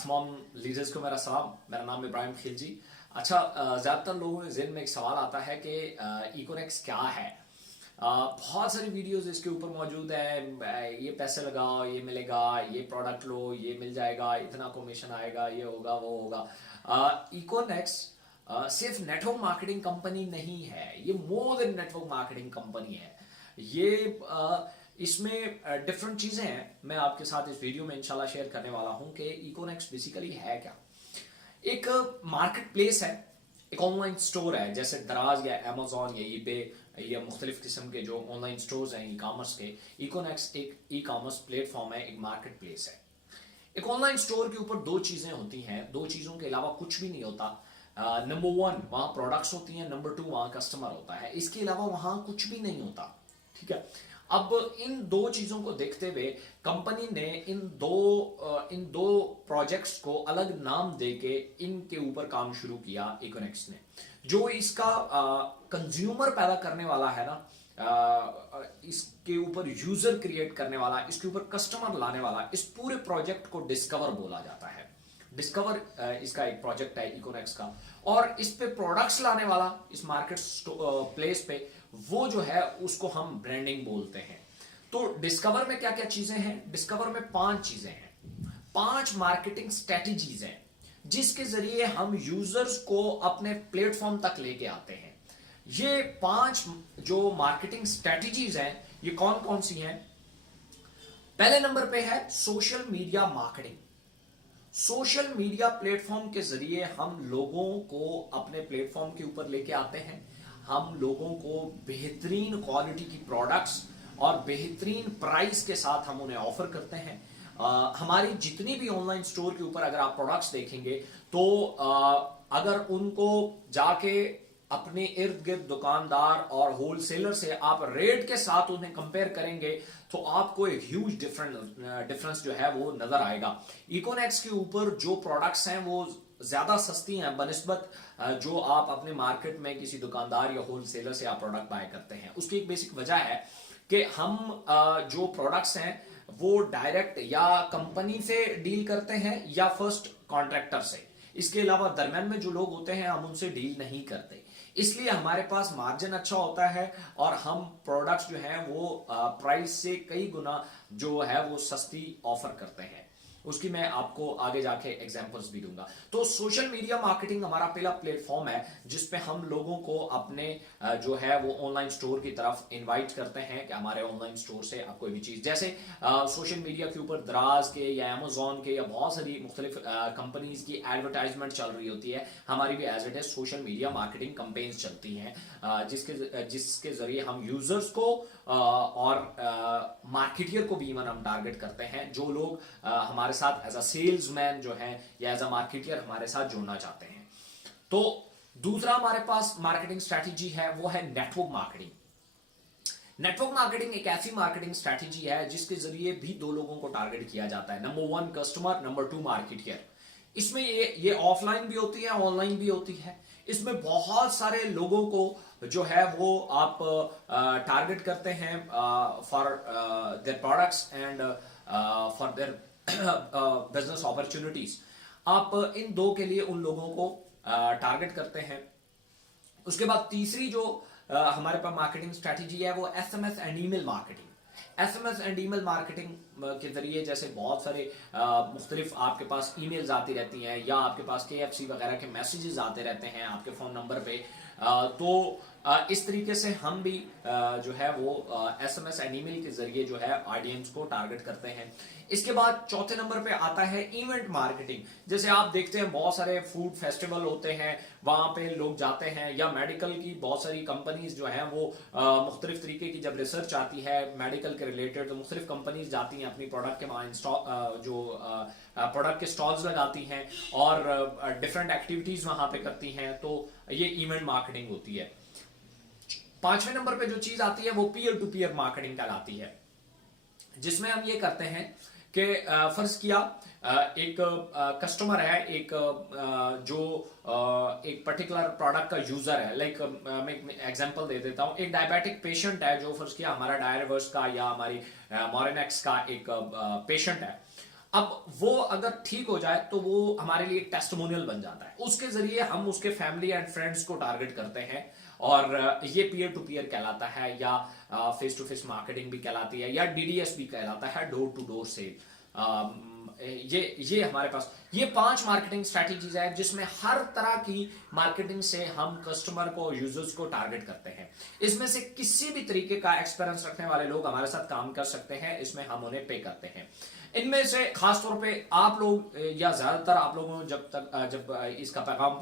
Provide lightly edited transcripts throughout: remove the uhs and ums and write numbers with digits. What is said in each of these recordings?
तमाम लीडर्स को मेरा सलाम। मेरा नाम इब्राहिम खिलजी। अच्छा, ज़्यादातर लोगों के ज़हन में एक सवाल आता है कि इकोनेक्स क्या है। बहुत सारी वीडियोस इसके ऊपर मौजूद है। ये पैसे लगाओ, ये मिलेगा, ये प्रोडक्ट लो, ये मिल जाएगा, इतना कमीशन आएगा, ये होगा, वो होगा। इकोनेक्स सिर्फ नेटवर्क मार्केटिंग कंपनी नहीं है, ये more than network marketing company है। ये इसमें डिफरेंट चीज़ें हैं। मैं आपके साथ इस वीडियो में इंशाल्लाह शेयर करने वाला हूं कि इकोनेक्स बेसिकली है क्या। एक मार्केट प्लेस है, एक ऑनलाइन स्टोर है, जैसे दराज या अमेजोन या ईबे या मुख्तलिफ किस्म के जो ऑनलाइन स्टोर्स हैं ई कॉमर्स के। इकोनेक्स एक ई कॉमर्स प्लेटफॉर्म है, एक मार्केट प्लेस है। एक ऑनलाइन स्टोर के ऊपर दो चीज़ें होती हैं, दो चीज़ों के अलावा कुछ भी नहीं होता। नंबर वन, वहाँ प्रोडक्ट्स होती हैं। नंबर टू, वहाँ कस्टमर होता है। इसके अलावा वहाँ कुछ भी नहीं होता। ठीक है। अब इन दो चीजों को देखते हुए कंपनी ने इन दो प्रोजेक्ट्स को अलग नाम देके इनके ऊपर काम शुरू किया इकोनेक्स ने। जो इसका कंज्यूमर पैदा करने वाला है ना, इसके ऊपर यूजर क्रिएट करने वाला, इसके ऊपर कस्टमर लाने वाला, इस पूरे प्रोजेक्ट को डिस्कवर बोला जाता है। डिस्कवर इसका एक प्रोजेक्ट है इकोनेक्स का। और इस पे प्रोडक्ट्स लाने वाला, इस मार्केट प्लेस पे, वो जो है उसको हम ब्रांडिंग बोलते हैं। तो डिस्कवर में क्या क्या चीजें हैं? डिस्कवर में 5 चीजें हैं, 5 मार्केटिंग स्ट्रेटजीज हैं जिसके जरिए हम यूजर्स को अपने प्लेटफॉर्म तक लेके आते हैं। ये 5 जो मार्केटिंग स्ट्रेटजीज हैं, ये कौन कौन सी हैं? पहले नंबर पे है social media marketing. Social media platform के जरिए हम लोगों को अपने प्लेटफॉर्म के ऊपर लेके आते हैं। हम लोगों को बेहतरीन क्वालिटी की प्रोडक्ट्स और बेहतरीन प्राइस के साथ हम उन्हें ऑफर करते हैं। हमारी जितनी भी ऑनलाइन स्टोर के ऊपर अगर आप प्रोडक्ट्स देखेंगे तो अगर उनको जाके अपने इर्द गिर्द दुकानदार और होलसेलर से आप रेट के साथ उन्हें कंपेयर करेंगे तो आपको एक ह्यूज डिफरेंस जो है वो नजर आएगा। इकोनेक्स के ऊपर जो प्रोडक्ट्स हैं वो ज्यादा सस्ती हैं बनिस्बत जो आप अपने मार्केट में किसी दुकानदार या होलसेलर से आप प्रोडक्ट बाय करते हैं। उसकी एक बेसिक वजह है कि हम जो प्रोडक्ट्स हैं वो डायरेक्ट या कंपनी से डील करते हैं या फर्स्ट कॉन्ट्रैक्टर से। इसके अलावा दरम्यान में जो लोग होते हैं हम उनसे डील नहीं करते, इसलिए हमारे पास मार्जिन अच्छा होता है और हम प्रोडक्ट्स जो हैं वो प्राइस से कई गुना जो है वो सस्ती ऑफर करते हैं। उसकी मैं आपको आगे जाके एग्जांपल्स भी दूंगा। तो सोशल मीडिया मार्केटिंग हमारा पहला प्लेटफॉर्म है जिसपे हम लोगों को अपने जो है वो ऑनलाइन स्टोर की तरफ इनवाइट करते हैं कि हमारे ऑनलाइन स्टोर से आप कोई भी चीज, जैसे सोशल मीडिया के ऊपर दराज के या अमेजोन के या बहुत सारी मुख्तलिफ कंपनीज की एडवर्टाइजमेंट चल रही होती है। हमारी भी as it is social media marketing campaigns चलती हैं जिसके जरिए हम यूजर्स को और मार्केटियर को भी इवन हम टारगेट करते हैं, जो लोग हमारे साथ एज अ सेल्समैन जो है या एज अ मार्केटियर हमारे साथ जुड़ना चाहते हैं। तो दूसरा हमारे पास मार्केटिंग स्ट्रैटेजी है वो है नेटवर्क मार्केटिंग। नेटवर्क मार्केटिंग एक ऐसी मार्केटिंग स्ट्रैटेजी है जिसके जरिए भी दो लोगों को टारगेट किया जाता है। Number 1 customer, number 2 marketeer. इसमें ये ऑफलाइन भी होती है, ऑनलाइन भी होती है। इसमें बहुत सारे लोगों को जो है वो आप टारगेट करते हैं for their products and for their business opportunities. आप इन दो के लिए उन लोगों को टारगेट करते हैं। उसके बाद तीसरी जो हमारे पास मार्केटिंग स्ट्रैटेजी है वो SMS and email marketing. SMS and email marketing के जरिए जैसे बहुत सारे मुख्तलिफ आपके पास ईमेल्स आती रहती हैं या आपके पास केएफसी वगैरह के मैसेजेस आते रहते हैं आपके फोन नंबर पे। तो इस तरीके से हम भी जो है वो एसएमएस एंड ईमेल के जरिए जो है ऑडियंस को टारगेट करते हैं। इसके बाद चौथे नंबर पे आता है इवेंट मार्केटिंग। जैसे आप देखते हैं बहुत सारे फूड फेस्टिवल होते हैं, वहां पे लोग जाते हैं, या मेडिकल की बहुत सारी कंपनीज जो हैं वो मुख्तलिफ तरीके की जब रिसर्च आती है मेडिकल के रिलेटेड तो मुख्तलिफ कंपनीज जाती हैं अपनी प्रोडक्ट के वहाँ जो प्रोडक्ट के स्टॉल्स लगाती हैं और डिफरेंट एक्टिविटीज वहां पे करती हैं। तो ये इवेंट मार्केटिंग होती है। 5वें नंबर पे जो चीज आती है वो पीयर टू पीयर मार्केटिंग कहलाती है, जिसमें हम ये करते हैं कि फर्ज किया एक कस्टमर है, एक जो एक पर्टिकुलर प्रोडक्ट का यूजर है। लाइक मैं एग्जांपल दे देता हूँ, एक डायबिटिक पेशेंट है जो फर्ज किया हमारा डायरवर्स का या हमारी मोरेनेक्स का एक पेशेंट है। अब वो अगर ठीक हो जाए तो वो हमारे लिए टेस्टिमोनियल बन जाता है, उसके जरिए हम उसके फैमिली एंड फ्रेंड्स को टारगेट करते हैं, और ये पीयर टू पीयर कहलाता है, या फेस टू फेस मार्केटिंग भी कहलाती है, या डीडीएस भी कहलाता है, डोर टू डोर सेल। ये हमारे पास ये 5 मार्केटिंग स्ट्रेटेजीज है जिसमें हर तरह की मार्केटिंग से हम कस्टमर को, यूजर्स को टारगेट करते हैं। इसमें से किसी भी तरीके का एक्सपीरियंस रखने वाले लोग हमारे साथ काम कर सकते हैं, इसमें हम उन्हें पे करते हैं। इनमें से खासतौर पे आप लोग या ज्यादातर आप लोगों को जब इसका पैगाम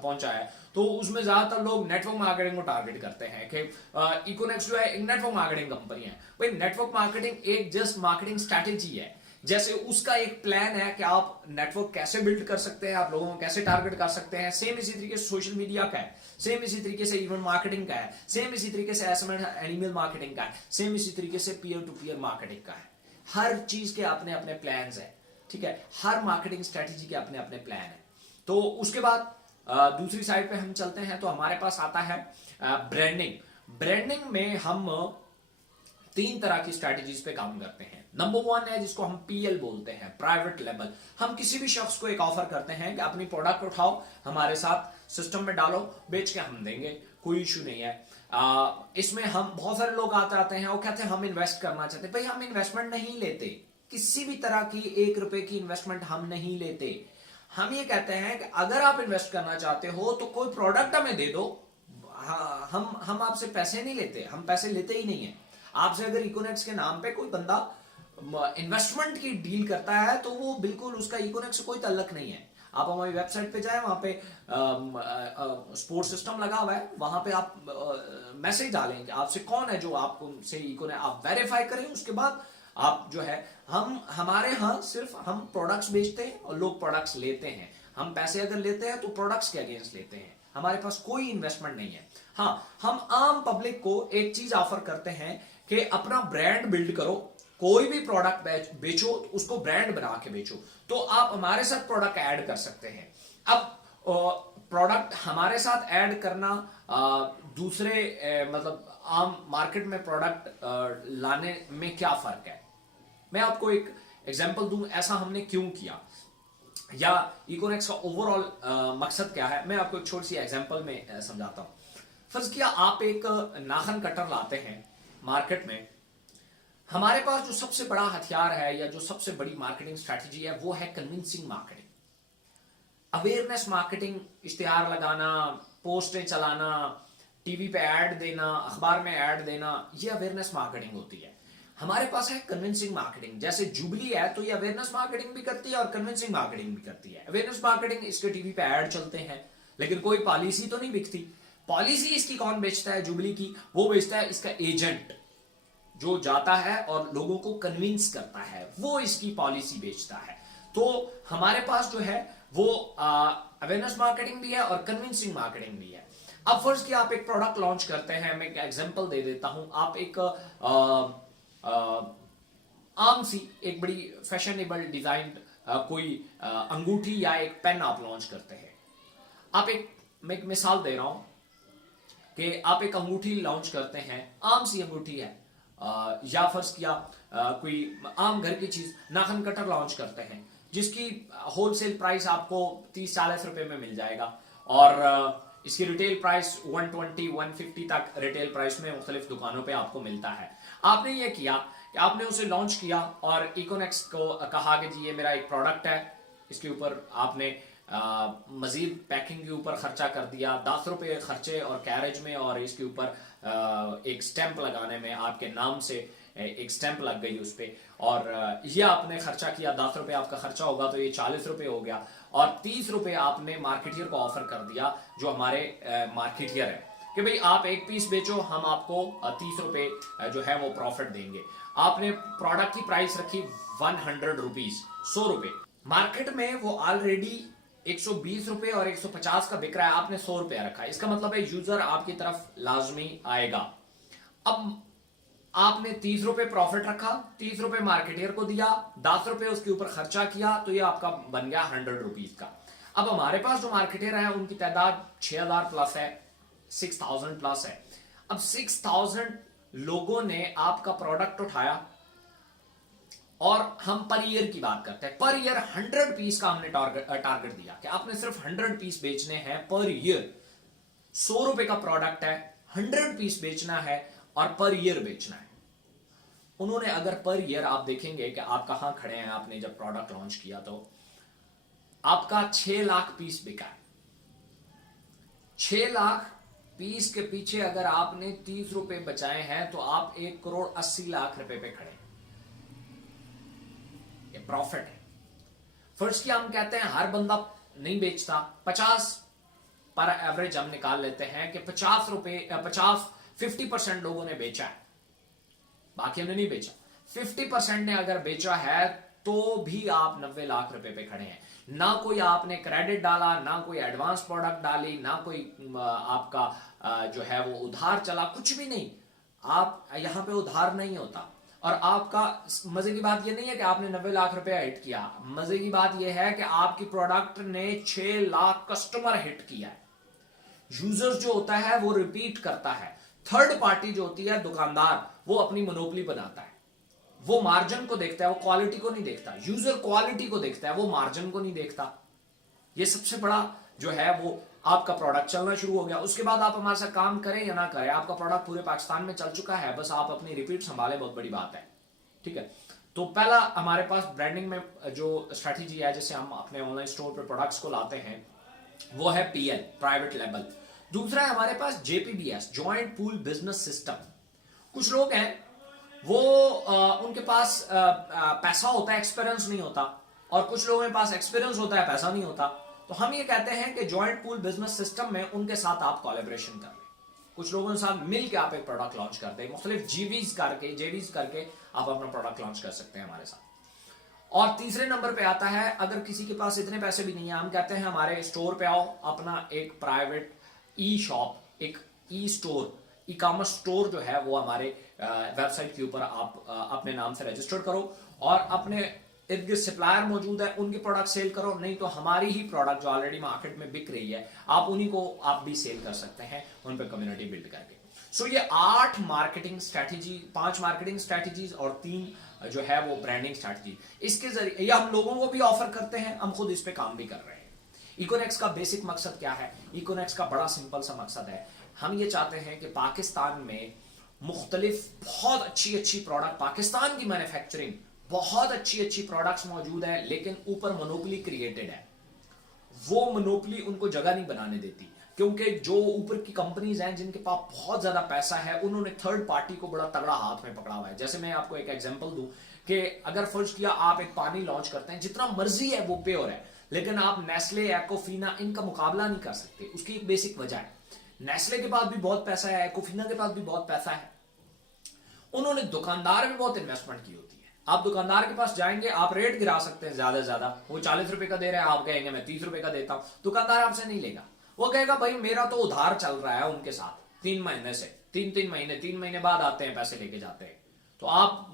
पहुंचा है तो उसमें ज्यादातर लोग नेटवर्क मार्केटिंग को टारगेट करते हैं कि इकोनेक्स जो है एक नेटवर्क मार्केटिंग कंपनी है। भाई नेटवर्क मार्केटिंग एक जस्ट मार्केटिंग स्ट्रैटेजी है, जैसे उसका एक प्लान है कि आप नेटवर्क कैसे बिल्ड कर सकते हैं, आप लोगों को कैसे टारगेट कर सकते हैं। सेम इसी तरीके से सोशल मीडिया का है, सेम इसी तरीके से इवेंट मार्केटिंग का है, सेम इसी तरीके से एसएमएस एनिमल मार्केटिंग का है, सेम इसी तरीके से पीयर टू पीयर मार्केटिंग का है। हर चीज के अपने अपने प्लान्स है, ठीक है, हर मार्केटिंग स्ट्रेटेजी के अपने अपने प्लान है। तो उसके बाद दूसरी साइड पे हम चलते हैं तो हमारे पास आता है ब्रांडिंग। ब्रांडिंग में हम 3 तरह की स्ट्रेटेजीज पे काम करते हैं। नंबर 1 है जिसको हम पीएल बोलते हैं, प्राइवेट लेबल। हम किसी भी शख्स को एक ऑफर करते हैं कि अपनी प्रोडक्ट उठाओ, हमारे साथ सिस्टम में डालो, बेच के हम देंगे, कोई इशू नहीं है। इसमें हम बहुत सारे लोग आते हैं और कहते हैं हम इन्वेस्ट करना चाहते हैं। भाई हम इन्वेस्टमेंट नहीं लेते, किसी भी तरह की 1 रुपए की इन्वेस्टमेंट हम नहीं लेते। हम ये कहते हैं कि अगर आप इन्वेस्ट करना चाहते हो तो कोई प्रोडक्ट हमें दे दो। हम आपसे पैसे नहीं लेते, हम पैसे लेते ही नहीं है आपसे। अगर इकोनेक्स के नाम पे कोई बंदा इन्वेस्टमेंट की डील करता है तो वो बिल्कुल उसका इकोनेक्स से कोई ताल्लुक नहीं है। आप हमारी वेबसाइट पे जाए, वहां पे सपोर्ट सिस्टम लगा हुआ है, वहां पे आप मैसेज डालें कि आपसे कौन है जो आपको से इकोनेक्स, आप वेरीफाई करें, उसके बाद आप जो है हमारे यहाँ सिर्फ हम प्रोडक्ट्स बेचते हैं और लोग प्रोडक्ट्स लेते हैं। हम पैसे अगर लेते हैं तो प्रोडक्ट्स के अगेंस्ट लेते हैं, हमारे पास कोई इन्वेस्टमेंट नहीं है। हाँ, हम आम पब्लिक को एक चीज ऑफर करते हैं कि अपना ब्रांड बिल्ड करो, कोई भी प्रोडक्ट बेचो तो उसको ब्रांड बना के बेचो। तो आप हमारे साथ प्रोडक्ट ऐड कर सकते हैं। अब प्रोडक्ट हमारे साथ ऐड करना दूसरे मतलब आम मार्केट में प्रोडक्ट लाने में क्या फर्क है, मैं आपको एक एग्जांपल दूं ऐसा हमने क्यों किया, या इकोनेक्स का ओवरऑल मकसद क्या है। मैं आपको एक छोटी सी एग्जांपल में समझाता हूं। फर्ज किया आप एक नाखन कटर लाते हैं मार्केट में। हमारे पास जो सबसे बड़ा हथियार है या जो सबसे बड़ी मार्केटिंग स्ट्रैटेजी है वो है कन्विंसिंग मार्केटिंग, अवेयरनेस मार्केटिंग, इश्तिहार लगाना, पोस्टें चलाना, टीवी पे ऐड देना, अखबार में ऐड देना, ये अवेयरनेस मार्केटिंग होती है। हमारे पास है कन्विंसिंग मार्केटिंग, जैसे जुबली है तो ये अवेयरनेस मार्केटिंग भी करती है और कन्विंसिंग मार्केटिंग भी करती है। अवेयरनेस मार्केटिंग, इसके टीवी पे ऐड चलते हैं लेकिन कोई पॉलिसी तो नहीं बिकती। पॉलिसी इसकी कौन बेचता है जुबली की, वो बेचता है इसका एजेंट जो जाता है और लोगों को कन्विंस करता है, वो इसकी पॉलिसी बेचता है। तो हमारे पास जो है वो अवेयरनेस मार्केटिंग भी है और कन्विंसिंग मार्केटिंग भी है। अब फर्स्ट कि आप एक प्रोडक्ट लॉन्च करते हैं, मैं एक एग्जांपल दे देता हूं। आप एक आम सी एक बड़ी फैशनेबल डिजाइन कोई अंगूठी या एक पेन आप लॉन्च करते हैं। मैं एक मिसाल दे रहा हूं कि आप एक अंगूठी लॉन्च करते हैं, आम सी अंगूठी है, या फर्ज किया कोई आम घर की चीज नाखन कटर लॉन्च करते हैं जिसकी होलसेल प्राइस आपको 30-40 रुपए में मिल जाएगा, और इसकी रिटेल प्राइस 120-150 तक रिटेल प्राइस में मुख्तलिफ दुकानों पे आपको मिलता है। आपने ये किया कि आपने उसे लॉन्च किया और इकोनेक्स को कहा कि जी ये मेरा एक प्रोडक्ट है, इसके ऊपर आपने मजीद पैकिंग के ऊपर खर्चा कर दिया, 10 रुपए खर्चे और कैरेज में, और इसके ऊपर एक स्टैंप लगाने में आपके नाम से एक स्टैंप लग गई उस पर, और ये आपने खर्चा किया, 10 रुपए आपका खर्चा होगा तो ये 40 रुपए हो गया, और 30 रुपए आपने मार्केटियर को ऑफर कर दिया जो हमारे मार्केटियर है कि भाई आप एक पीस बेचो, हम आपको 30 रुपए जो है वो प्रॉफिट देंगे। आपने प्रोडक्ट की प्राइस रखी 100 रुपीज, 100 रुपए। मार्केट में वो ऑलरेडी 120 रुपए और 150 का बिक रहा है, आपने 100 रुपया रखा, इसका मतलब है यूजर आपकी तरफ लाजमी आएगा। अब आपने 30 रुपए प्रॉफिट रखा, 30 रुपए मार्केटियर को दिया, 10 रुपए उसके ऊपर खर्चा किया, तो ये आपका बन गया 100 रुपीज का। अब हमारे पास जो मार्केटियर है उनकी तादाद 6000 प्लस है, 6000 प्लस है। अब 6000 लोगों ने आपका प्रोडक्ट उठाया, और हम पर ईयर की बात करते हैं, पर ईयर 100 पीस का हमने टारगेट दिया कि आपने सिर्फ 100 पीस बेचने हैं पर ईयर। 100 रुपए का प्रोडक्ट है, 100 पीस बेचना है और पर ईयर बेचना है। उन्होंने अगर पर ईयर, आप देखेंगे कि आप कहां खड़े हैं, आपने जब प्रोडक्ट लॉन्च किया तो आपका 6 लाख पीस बिका है। 6 लाख पीस के पीछे अगर आपने 30 रुपए बचाए हैं तो आप 1,80,00,000 रुपए पे खड़े हैं। ये प्रॉफिट है। फर्स्ट की हम कहते हैं हर बंदा नहीं बेचता, 50 पर एवरेज हम निकाल लेते हैं कि 50% लोगों ने बेचा है, बाकी हमने नहीं बेचा। 50% ने अगर बेचा है तो भी आप 90 लाख रुपए पे खड़े हैं। ना कोई आपने क्रेडिट डाला, ना कोई एडवांस प्रोडक्ट डाली, ना कोई आपका जो है वो उधार चला, कुछ भी नहीं। आप यहां पे उधार नहीं होता। और आपका मजे की बात यह नहीं है कि आपने 90 लाख रुपए हिट किया, मजे की बात यह है कि आपकी प्रोडक्ट ने 6 लाख कस्टमर हिट किया है। यूजर जो होता है वो रिपीट करता है। थर्ड पार्टी जो होती है दुकानदार, वो अपनी मोनोपोली बनाता है। वो मार्जिन को देखता है, वो क्वालिटी को नहीं देखता। यूजर क्वालिटी को देखता है, वो मार्जिन को नहीं देखता। ये सबसे बड़ा जो है वो आपका प्रोडक्ट चलना शुरू हो गया। उसके बाद आप हमारे साथ काम करें या ना करें, आपका प्रोडक्ट पूरे पाकिस्तान में चल चुका है, बस आप अपनी रिपीट संभाले, बहुत बड़ी बात है। ठीक है, तो पहला हमारे पास ब्रांडिंग में जो स्ट्रेटेजी है, जैसे हम अपने ऑनलाइन स्टोर पर प्रोडक्ट्स को लाते हैं, वो है PL, प्राइवेट लेबल। दूसरा है हमारे पास JPBS, joint pool business system. कुछ लोग हैं वो उनके पास पैसा होता है, एक्सपीरियंस नहीं होता, और कुछ लोगों के पास एक्सपीरियंस होता है, पैसा नहीं होता। तो हम ये कहते हैं कि जॉइंट पूल बिजनेस सिस्टम में उनके साथ आप कोलैबोरेशन कर लें, कुछ लोगों के साथ मिल के आप एक प्रोडक्ट लॉन्च करते हैं, मुख्तलिफ जेवीज करके आप अपना प्रोडक्ट लॉन्च कर सकते हैं हमारे साथ। और तीसरे नंबर पे आता है, अगर किसी के पास इतने पैसे भी नहीं है, हम कहते हैं हमारे स्टोर पे आओ, अपना एक प्राइवेट ई-शॉप, एक ई-स्टोर, ई-कॉमर्स स्टोर जो है वो हमारे वेबसाइट के ऊपर आप अपने नाम से रजिस्टर करो और अपने इर्द गिर्द सप्लायर मौजूद है, उनके प्रोडक्ट सेल करो। नहीं तो हमारी ही प्रोडक्ट जो ऑलरेडी मार्केट में बिक रही है, आप उन्हीं को आप भी सेल कर सकते हैं, उन पर कम्युनिटी बिल्ड करके। सो ये 8 मार्केटिंग स्ट्रैटेजी, 5 मार्केटिंग स्ट्रैटेजीज और 3 जो है वो ब्रांडिंग स्ट्रैटेजी, इसके जरिए ये हम लोगों को भी ऑफर करते हैं, हम खुद इस पे काम भी कर रहे हैं। इकोनेक्स का बेसिक मकसद क्या है? इकोनेक्स का बड़ा सिंपल सा मकसद है, हम ये चाहते हैं कि पाकिस्तान में मुख्तलिफ बहुत अच्छी प्रोडक्ट, पाकिस्तान की मैन्युफैक्चरिंग, बहुत अच्छी प्रोडक्ट्स मौजूद है, लेकिन ऊपर मोनोपोली क्रिएटेड है। वो मोनोपोली उनको जगह नहीं बनाने देती, क्योंकि जो ऊपर की कंपनीज हैं जिनके पास बहुत ज्यादा पैसा है, उन्होंने थर्ड पार्टी को बड़ा तगड़ा हाथ में पकड़ा हुआ है। जैसे मैं आपको एक एग्जांपल दूं कि अगर फर्ज किया आप एक पानी लॉन्च करते हैं, जितना मर्जी है वो प्योर है, लेकिन आप नेस्ले, एक्कोफिना, इनका मुकाबला नहीं कर सकते। उसकी एक बेसिक वजह है, नेस्ले के पास भी बहुत पैसा है, एक्कोफिना के पास भी बहुत पैसा है, उन्होंने दुकानदार में बहुत इन्वेस्टमेंट की होती है। आप दुकानदार के पास जाएंगे, आप रेट गिरा सकते हैं ज्यादा से ज्यादा, वो 40 रुपए का दे रहे हैं, आप कहेंगे मैं 30 रुपए का देता हूं, दुकानदार आपसे नहीं लेगा। वो कहेगा भाई मेरा तो उधार चल रहा है उनके साथ 3 महीने से, 3 महीने बाद आते हैं, पैसे लेके जाते हैं, तो आप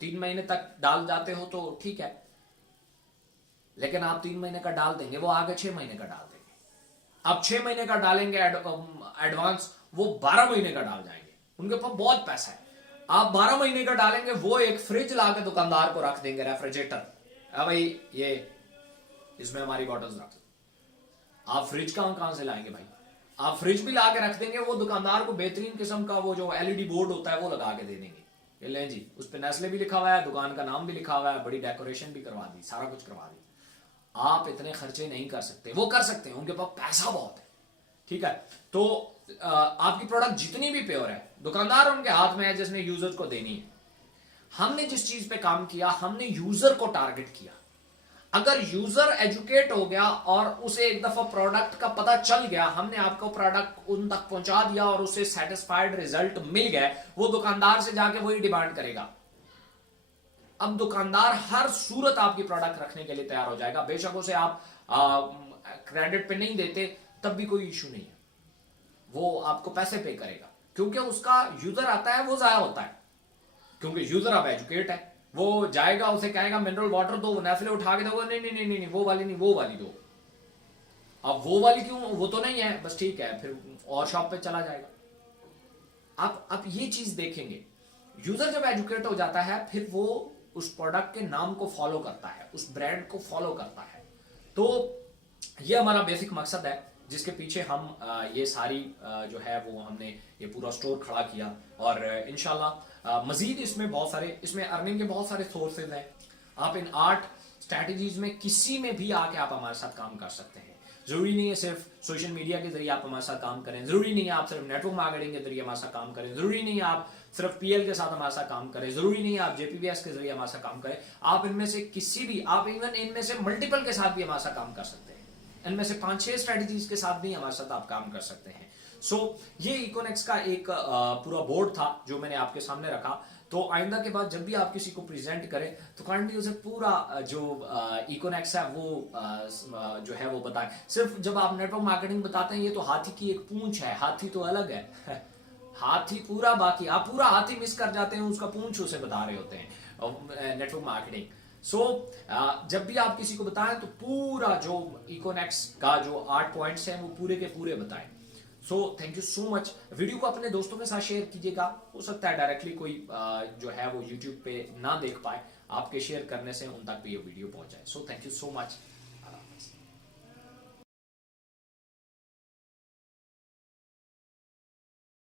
3 महीने तक डाल जाते हो तो ठीक है, लेकिन आप 3 महीने का डाल देंगे, वो आगे 6 महीने का डाल देंगे। आप 6 महीने का डालेंगे एडवांस, वो 12 महीने का डाल जाएंगे, उनके पास बहुत पैसा है। आप 12 महीने का डालेंगे, वो एक फ्रिज लाके दुकानदार को रख देंगे, रेफ्रिजरेटर, भाई ये इसमें हमारी बॉटल्स रख। आप फ्रिज कहां से लाएंगे भाई? आप फ्रिज भी ला के रख देंगे, वो दुकानदार को बेहतरीन किस्म का वो जो LED बोर्ड होता है वो लगा के दे देंगे, ये लें जी, उस पर नेस्ले भी लिखा हुआ है, दुकान का नाम भी लिखा हुआ है, बड़ी डेकोरेशन भी करवा दी, सारा कुछ करवा दी। आप इतने खर्चे नहीं कर सकते, वो कर सकते हैं, उनके पास पैसा बहुत है। ठीक है, तो आपकी प्रोडक्ट जितनी भी प्योर है, दुकानदार उनके हाथ में है जिसने यूजर को देनी है। हमने जिस चीज पे काम किया, हमने यूजर को टारगेट किया। अगर यूजर एजुकेट हो गया और उसे एक दफा प्रोडक्ट का पता चल गया, हमने आपको प्रोडक्ट उन तक पहुंचा दिया और उसे सेटिस्फाइड रिजल्ट मिल गए, वो दुकानदार से जाके वही डिमांड करेगा। अब दुकानदार हर सूरत आपकी प्रोडक्ट रखने के लिए तैयार हो जाएगा, बेशक उसे आप क्रेडिट पे नहीं देते तब भी कोई इशू नहीं है, वो आपको पैसे पे करेगा, क्योंकि उसका यूजर आता है वो जाया होता है, क्योंकि यूजर अब एजुकेट है, वो जाएगा, उसे कहेगा मिनरल वाटर दो, नेस्ले उठा के दोगे, नहीं वो वाली नहीं, वो वाली दो। अब वो वाली क्यों? वो तो नहीं है, बस ठीक है, फिर और शॉप पे चला जाएगा। आप ये चीज देखेंगे, यूजर जब एजुकेट हो जाता है, फिर वो उस प्रोडक्ट के नाम को फॉलो करता है, उस ब्रांड को फॉलो करता है। तो ये हमारा बेसिक मकसद है जिसके पीछे हम ये सारी जो है वो हमने ये पूरा स्टोर खड़ा किया। और इंशाल्लाह मजीद इसमें बहुत सारे, इसमें अर्निंग के बहुत सारे सोर्सेज हैं। आप इन 8 स्ट्रैटेजीज में किसी में भी आके आप हमारे साथ काम कर सकते हैं। जरूरी नहीं है सिर्फ सोशल मीडिया के जरिए आप हमारे साथ काम करें, जरूरी नहीं है आप सिर्फ नेटवर्क मार्केटिंग के जरिए हमारे साथ काम करें, जरूरी नहीं है आप सिर्फ पीएल के साथ हमारे साथ काम करें, जरूरी नहीं है आप जेपीबीएस के जरिए हमारे साथ काम करें। आप इनमें से किसी भी, आप इवन इनमें से मल्टीपल के साथ भी हमारे साथ काम कर सकते हैं। इनमें से 5-6 स्ट्रेटजीज के साथ भी हमारे साथ आप काम कर सकते हैं। सो ये इकोनेक्स का एक पूरा बोर्ड था जो मैंने आपके सामने रखा। तो आइंदा के बाद जब भी आप किसी को प्रेजेंट करें तो काइंडली उसे पूरा जो इकोनेक्स है वो जो है वो बताएं। सिर्फ जब आप नेटवर्क मार्केटिंग बताते हैं ये तो हाथी की एक पूंछ है, हाथी तो अलग है हाथी पूरा, बाकी आप पूरा हाथी मिस कर जाते हैं, उसका पूंछ उसे बता रहे होते हैं नेटवर्क मार्केटिंग। सो जब भी आप किसी को बताएं तो पूरा जो इकोनेक्स का जो 8 पॉइंट्स हैं वो पूरे के पूरे बताएं। So thank you so much. Video को अपने दोस्तों के साथ शेयर कीजिएगा। हो सकता है डायरेक्टली कोई जो है वो यूट्यूब पे ना देख पाए, आपके शेयर करने से उन तक भी ये वीडियो पहुंच जाए। So thank you so much.